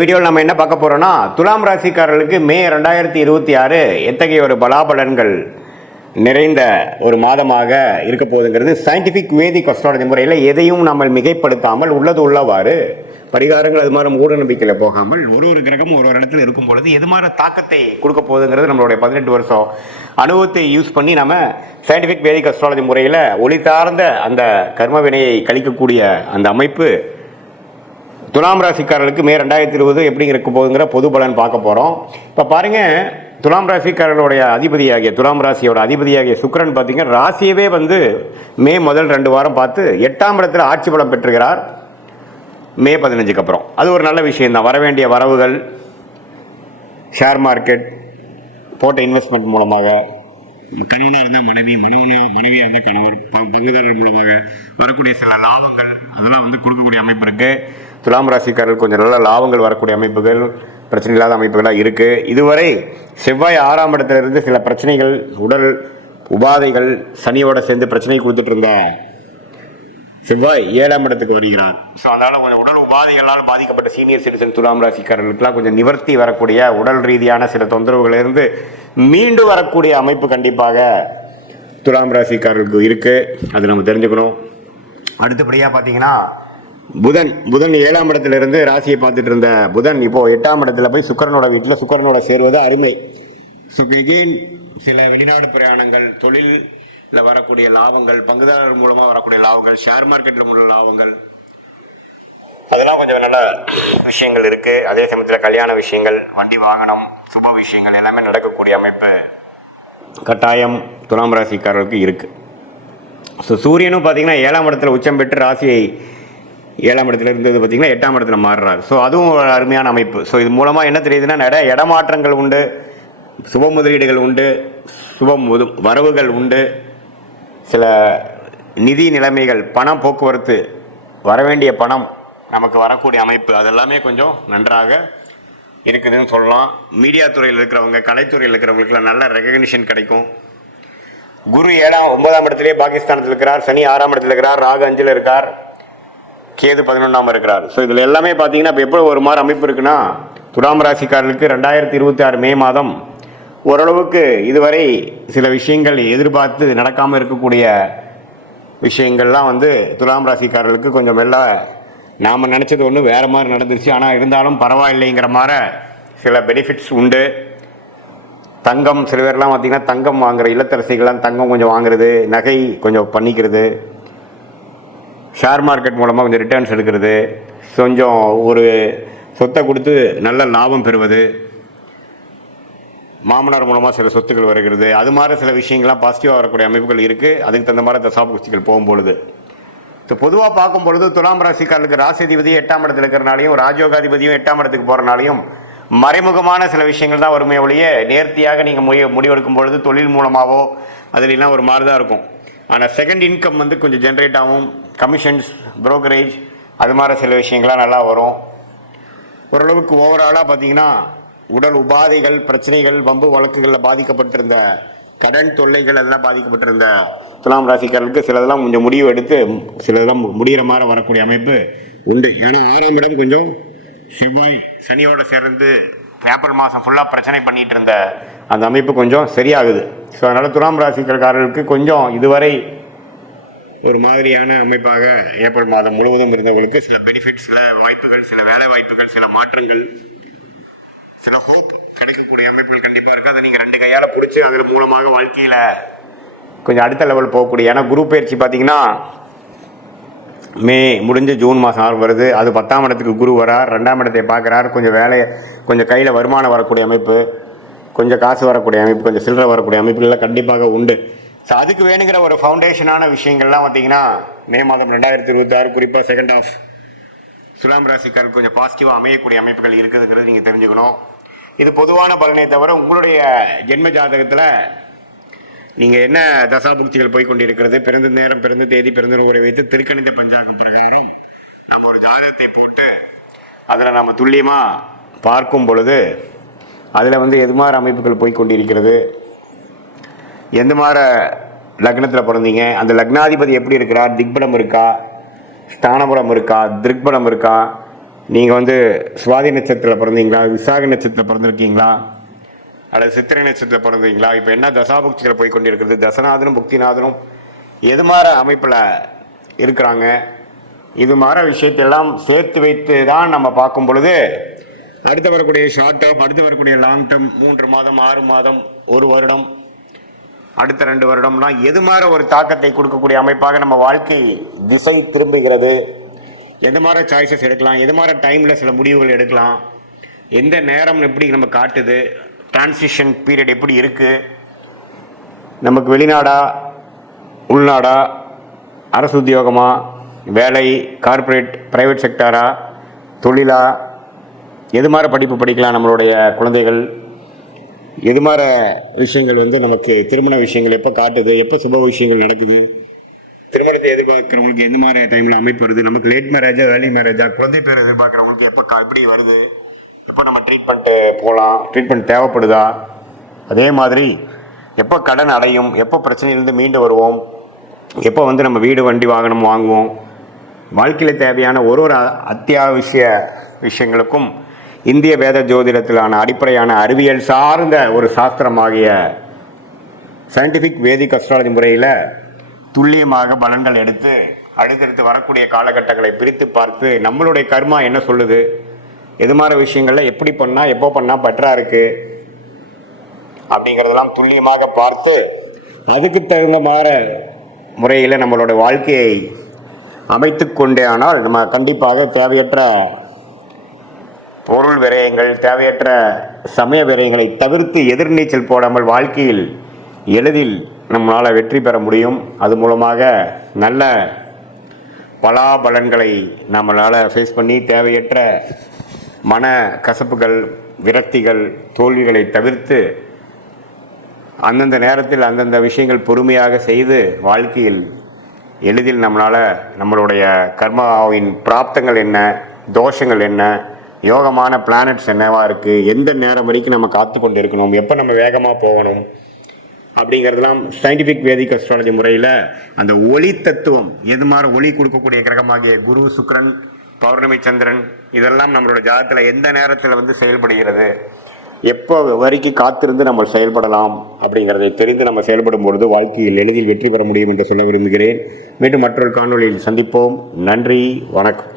வீடியோவில் நம்ம என்ன பார்க்க போகிறோம்னா, துலாம் ராசிக்காரர்களுக்கு மே 2026 எத்தகைய ஒரு பலாபலன்கள் நிறைந்த ஒரு மாதமாக இருக்க போகுதுங்கிறது சயின்டிஃபிக் வேதிக் அஸ்ட்ராலஜி முறையில் எதையும் நம்ம மிகைப்படுத்தாமல் உள்ளது உள்ளவாறு பரிகாரங்கள் அது மாதிரி மூட நம்பிக்கையில் போகாமல் ஒரு கிரகம் ஒரு இடத்துல இருக்கும் பொழுது எது மாதிரி தாக்கத்தை கொடுக்க போகுதுங்கிறது நம்மளுடைய 18 வருஷம் அனுபவத்தை யூஸ் பண்ணி நம்ம சயின்டிஃபிக் வேதிக் அஸ்ட்ராலஜி முறையில் ஒளி சார்ந்த அந்த கர்ம வினையை கழிக்கக்கூடிய அந்த அமைப்பு துலாம் ராசிக்காரர்களுக்கு மே 2020 எப்படி இருக்க போகுதுங்கிற பொது பலன் பார்க்க போகிறோம். இப்போ பாருங்கள், துலாம் ராசிக்காரர்களுடைய அதிபதியாகிய துலாம் ராசியோட அதிபதியாகிய சுக்கிரன் பார்த்தீங்கன்னா ராசியவே மே முதல் 2 வாரம் பார்த்து 8ஆம் இடத்துல ஆட்சி பலம் பெற்றுகிறார். மே 15க்கு அப்புறம் அது ஒரு நல்ல விஷயம் தான். வரவேண்டிய வரவுகள், ஷேர் மார்க்கெட் போட்ட இன்வெஸ்ட்மெண்ட் மூலமாக, கணவனாக இருந்தால் மனைவி, மனைவியாக இருந்தால் கணவர், பங்குதாரர்கள் மூலமாக வரக்கூடிய சில லாபங்கள் அதெல்லாம் கொடுக்கக்கூடிய அமைப்பு இருக்குது. துலாம் ராசிக்காரர்கள் கொஞ்சம் நல்ல லாபங்கள் வரக்கூடிய அமைப்புகள், பிரச்சனை இல்லாத அமைப்புகளாக இருக்குது. இதுவரை செவ்வாய் 6ஆம் இடத்திலிருந்து சில பிரச்சனைகள், உடல் உபாதைகள், சனியோட சேர்ந்து பிரச்சனை கொடுத்துட்டு இருந்த செவ்வாய் 7ஆம் இடத்துக்கு வருகிறார். ஸோ அதனால் கொஞ்சம் உடல் உபாதைகளால் பாதிக்கப்பட்ட சீனியர் சிட்டிசன் துலாம் ராசிக்காரர்களுக்கெல்லாம் கொஞ்சம் நிவர்த்தி வரக்கூடிய, உடல் ரீதியான சில தொந்தரவுகளிலிருந்து மீண்டு வரக்கூடிய அமைப்பு கண்டிப்பாக துலாம் ராசிக்காரர்களுக்கு இருக்குது. அது நம்ம தெரிஞ்சுக்கணும். அடுத்தபடியாக பார்த்தீங்கன்னா புதன் 7ஆம் இடத்திலிருந்து ராசியை பார்த்துட்டு இருந்த புதன் இப்போது 8ஆம் இடத்துல போய் சுக்கிரனோட வீட்டில் சுக்கிரனோட சேருவது அருமை. ஸோ எகெயின் சில வெளிநாடு பிரயாணங்கள், தொழிலில் வரக்கூடிய லாபங்கள், பங்குதாரர் மூலமாக வரக்கூடிய லாபங்கள், ஷேர் மார்க்கெட்டில் உள்ள லாபங்கள், அதெல்லாம் கொஞ்சம் நல்ல விஷயங்கள் இருக்குது. அதே சமயத்தில் கல்யாண விஷயங்கள், வண்டி வாகனம், சுப விஷயங்கள் எல்லாமே நடக்கக்கூடிய அமைப்பு கட்டாயம் துலாம் ராசிக்காரர்களுக்கு இருக்குது. ஸோ சூரியனும் பார்த்தீங்கன்னா 7ஆம் இடத்துல உச்சம் பெற்று ராசியை 7ஆம் இடத்துல இருந்தது பார்த்தீங்கன்னா 8ஆம் இடத்துல மாறுறாரு. ஸோ அதுவும் ஒரு அருமையான அமைப்பு. ஸோ இது மூலமாக என்ன தெரியுதுன்னா, நிறைய இடமாற்றங்கள் உண்டு, சுப முதலீடுகள் உண்டு, வரவுகள் உண்டு, சில நிதி நிலைமைகள், பணம் போக்குவரத்து, வரவேண்டிய பணம் நமக்கு வரக்கூடிய அமைப்பு அதெல்லாமே கொஞ்சம் நன்றாக இருக்குதுன்னு சொல்லலாம். மீடியா துறையில் இருக்கிறவங்க, கலைத்துறையில் இருக்கிறவங்களுக்குலாம் நல்ல ரெகக்னிஷன் கிடைக்கும். குரு 9ஆம் இடத்துலேயே பாகிஸ்தானத்தில் இருக்கிறார், சனி 6ஆம் இடத்துல இருக்கிறார், ராகு 5ல் இருக்கார், கேது 11ஆம் இருக்கிறார். ஸோ இதில் எல்லாமே பார்த்தீங்கன்னா இப்போ எப்படி ஒரு மாதிரி அமைப்பு இருக்குன்னா, துலாம் ராசிக்காரர்களுக்கு 2026 மே மாதம் ஓரளவுக்கு இதுவரை சில விஷயங்கள் எதிர்பார்த்து நடக்காமல் இருக்கக்கூடிய விஷயங்கள்லாம் துலாம் ராசிக்காரர்களுக்கு கொஞ்சம் மெல்ல நாம் நினச்சது ஒன்று வேறு மாதிரி நடந்துருச்சு. ஆனால் இருந்தாலும் பரவாயில்லைங்கிற மாதிரி சில பெனிஃபிட்ஸ் உண்டு. தங்கம், சில பேர்லாம் பார்த்திங்கன்னா தங்கம் வாங்குகிற இல்லத்தரசிகள்லாம் தங்கம் கொஞ்சம் வாங்குறது, நகை கொஞ்சம் பண்ணிக்கிறது, ஷேர் மார்க்கெட் மூலமாக கொஞ்சம் ரிட்டர்ன்ஸ் எடுக்கிறது, கொஞ்சம் ஒரு சொத்தை கொடுத்து நல்ல லாபம் பெறுவது, மாமனார் மூலமாக சில சொத்துக்கள் வருகிறது, அது மாதிரி சில விஷயங்கள்லாம் பாசிட்டிவாக வரக்கூடிய அமைப்புகள் இருக்குது. அதுக்கு தகுந்த மாதிரி தசாபுக்திகள் போகும்பொழுது ஸோ பொதுவாக பார்க்கும்பொழுது துலாம் ராசிக்காரர்களுக்கு ராசிதிபதி 8ஆம் இடத்துல இருக்கிறனாலையும், ராஜயோகாதிபதியும் 8ஆம் இடத்துக்கு போகிறனாலையும் மறைமுகமான சில விஷயங்கள் தான் வருமே ஒழிய, நேர்த்தியாக நீங்கள் முடிவெடுக்கும் பொழுது தொழில் மூலமாகவோ அதுலாம் ஒரு மாதிரி தான் இருக்கும். ஆனால் செகண்ட் இன்கம் கொஞ்சம் ஜென்ரேட் ஆகும். கமிஷன்ஸ், புரோக்கரேஜ், அது மாதிரி சில விஷயங்கள்லாம் நல்லா வரும். ஓரளவுக்கு ஓவராலாக பார்த்தீங்கன்னா உடல் உபாதைகள், பிரச்சனைகள், வம்பு வழக்குகளில் பாதிக்கப்பட்டிருந்த கடன் தொல்லைகள் அதெல்லாம் பாதிக்கப்பட்டிருந்த துலாம் ராசிக்காரர்களுக்கு சிலதெல்லாம் கொஞ்சம் முடிவு எடுத்து சிலதெல்லாம் முடிகிற மாதிரி வரக்கூடிய அமைப்பு உண்டு. ஏன்னா 6ஆம் இடம் கொஞ்சம் செவ்வாய் சனியோடு சேர்ந்து ஏப்ரல் மாதம் ஃபுல்லாக பிரச்சனை பண்ணிகிட்டு இருந்த அந்த அமைப்பு கொஞ்சம் சரியாகுது. ஸோ அதனால் துலாம் ராசிக்காரர்களுக்கு கொஞ்சம் இதுவரை ஒரு மாதிரியான அமைப்பாக ஏப்ரல் மாதம் முழுவதும் இருந்தவங்களுக்கு சில பெனிஃபிட்ஸ், சில வாய்ப்புகள், சில வேலை வாய்ப்புகள், சில மாற்றங்கள், சில ஹோப் கிடைக்கக்கூடிய அமைப்புகள் கண்டிப்பாக இருக்குது. அதை நீங்கள் 2 கையால் பிடிச்சி அதன் மூலமாக வாழ்க்கையில் கொஞ்சம் அடுத்த லெவல் போகக்கூடிய. ஏன்னா குரு பயிற்சி பார்த்தீங்கன்னா மே முடிஞ்சு ஜூன் மாதம் வருது. அது 10ஆம் இடத்துக்கு குரு வரார், 2ஆம் இடத்தை பார்க்குறார். கொஞ்சம் கையில் வருமானம் வரக்கூடிய அமைப்பு, கொஞ்சம் காசு வரக்கூடிய அமைப்பு, கொஞ்சம் சில்லறை வரக்கூடிய அமைப்புகள்லாம் கண்டிப்பாக உண்டு. ஸோ அதுக்கு வேணுங்கிற ஒரு ஃபவுண்டேஷனான விஷயங்கள்லாம் பார்த்தீங்கன்னா மே மாதம் 2026 குறிப்பாக செகண்ட் ஆஃப் துலாம் ராசிக்காரருக்கு கொஞ்சம் பாசிட்டிவாக அமையக்கூடிய அமைப்புகள் இருக்குதுங்கிறது நீங்கள் தெரிஞ்சுக்கணும். இது பொதுவான பலனை தவிர உங்களுடைய ஜென்ம ஜாதகத்தில் நீங்கள் என்ன தசாபுக்திகள் போய்கொண்டிருக்கிறது, பிறந்த நேரம், பிறந்த தேதி, பிறந்த ஊரை வைத்து திருக்கணித பஞ்சாங்கம் பிரகாரம் நம்ம ஒரு ஜாதகத்தை போட்டு அதில் நம்ம துல்லியமாக பார்க்கும் பொழுது அதில் எது மாதிரி அமைப்புகள் போய்கொண்டிருக்கிறது, எந்த மாதிரி லக்னத்தில் பிறந்தீங்க, அந்த லக்னாதிபதி எப்படி இருக்கிறார், திக்பலம் இருக்கா, ஸ்தானபலம் இருக்கா, திருக்பலம் இருக்கா, நீங்கள் வந்து சுவாதி நட்சத்திரத்தில் பிறந்தீங்களா, விசாக நட்சத்திரத்தில் பிறந்திருக்கீங்களா, அல்லது சித்திரை நட்சத்திரத்தில் பிறந்தீங்களா, இப்போ என்ன தசாபுக்தியில் போய் கொண்டிருக்கிறது, தசநாதனும் புக்திநாதனும் எது மாதிரி அமைப்பில் இருக்கிறாங்க, இது மாதிரி விஷயத்தெல்லாம் சேர்த்து வைத்து தான் நம்ம பார்க்கும் பொழுது அடுத்து வரக்கூடிய ஷார்ட் டேர்ம், அடுத்து வரக்கூடிய லாங் டேர்ம், 3 மாதம் 6 மாதம் 1 வருடம் அடுத்த 2 வருடம்லாம் எது மாதிரி ஒரு தாக்கத்தை கொடுக்கக்கூடிய அமைப்பாக நம்ம வாழ்க்கை திசை திரும்புகிறது, எது மாதிரி சாய்ஸஸ் எடுக்கலாம், எது மாதிரி டைமில் சில முடிவுகள் எடுக்கலாம், எந்த நேரம் எப்படி நம்ம காட்டுது, டிரான்சிஷன் பீரியட் எப்படி இருக்குது, நமக்கு வெளிநாடா உள்நாடா, அரசு உத்தியோகமா, வேலை, கார்ப்பரேட் பிரைவேட் செக்டாரா, தொழிலா, எது மாதிரி படிப்பு படிக்கலாம் நம்மளுடைய குழந்தைகள், எது மாதிரி விஷயங்கள் வந்து நமக்கு திருமண விஷயங்கள் எப்போ காட்டுது, எப்போ சுப விஷயங்கள் நடக்குது, திருமணத்தை எதிர்பார்க்குறவங்களுக்கு எந்த மாதிரி டைமில் அமைப்பு வருது, நமக்கு லேட் மேரேஜா ஏர்லி மேரேஜா, குழந்தை பேர் எதிர்பார்க்குறவங்களுக்கு எப்போ எப்படி வருது, எப்போ நம்ம ட்ரீட்மெண்ட்டு போகலாம், ட்ரீட்மெண்ட் தேவைப்படுதா, அதே மாதிரி எப்போ கடன் அடையும், எப்போ பிரச்சனையிலேருந்து மீண்டு வருவோம், எப்போ வந்து நம்ம வீடு வண்டி வாகனம் வாங்குவோம், வாழ்க்கையில் தேவையான ஒரு அத்தியாவசிய விஷயங்களுக்கும் இந்திய வேத ஜோதிடத்திலான அடிப்படையான அறிவியல் சார்ந்த ஒரு சாஸ்திரமாகிய சயின்டிஃபிக் வேதிக் அஸ்ட்ராலஜி முறையில் துல்லியமாக பலன்கள் எடுத்து அடுத்தடுத்து வரக்கூடிய காலகட்டங்களை பிரித்து பார்த்து நம்மளுடைய கர்மா என்ன சொல்லுது, எது மாதிரி விஷயங்கள்ல எப்படி பண்ணால் எப்போ பண்ணால் பெட்டராக இருக்குது அப்படிங்கிறதெல்லாம் துல்லியமாக பார்த்து அதுக்கு தகுந்த மாதிரி முறையில் நம்மளோட வாழ்க்கையை அமைத்து கொண்டே ஆனால் நம்ம கண்டிப்பாக தேவையற்ற பொருள் விரயங்கள், தேவையற்ற சமய விரயங்களை தவிர்த்து எதிர்நீச்சல் போடாமல் வாழ்க்கையில் எளிதில் நம்மளால் வெற்றி பெற முடியும். அது மூலமாக நல்ல பலாபலன்களை நம்மளால் ஃபேஸ் பண்ணி தேவையற்ற மன கசப்புகள், விரக்திகள், தோல்விகளை தவிர்த்து அந்தந்த நேரத்தில் அந்தந்த விஷயங்கள் பொறுமையாக செய்து வாழ்க்கையில் எளிதில் நம்மளால் நம்மளுடைய கர்மாவின் பிராப்தங்கள் என்ன, தோஷங்கள் என்ன, யோகமான பிளானட்ஸ் என்னவா இருக்குது, எந்த நேரம் வரைக்கும் நம்ம காத்து கொண்டு இருக்கணும், எப்போ நம்ம வேகமாக போகணும் அப்படிங்கிறதுலாம் சயின்டிஃபிக் வேதிக் அஸ்ட்ராலஜி முறையில் அந்த ஒளி தத்துவம், எது மாதிரி ஒளி கொடுக்கக்கூடிய கிரகமாகிய குரு, சுக்கிரன், பௌர்ணமி, சந்திரன், இதெல்லாம் நம்மளோட ஜாதகத்தில் எந்த நேரத்தில் வந்து செயல்படுகிறது, எப்போ வரைக்கும் காத்திருந்து நம்ம செயல்படலாம் அப்படிங்கிறதை தெரிந்து நம்ம செயல்படும் பொழுது வாழ்க்கையில் எளிதில் வெற்றி பெற முடியும் என்று சொல்ல விரும்புகிறேன். மீண்டும் மற்றொரு காணொளியில் சந்திப்போம். நன்றி, வணக்கம்.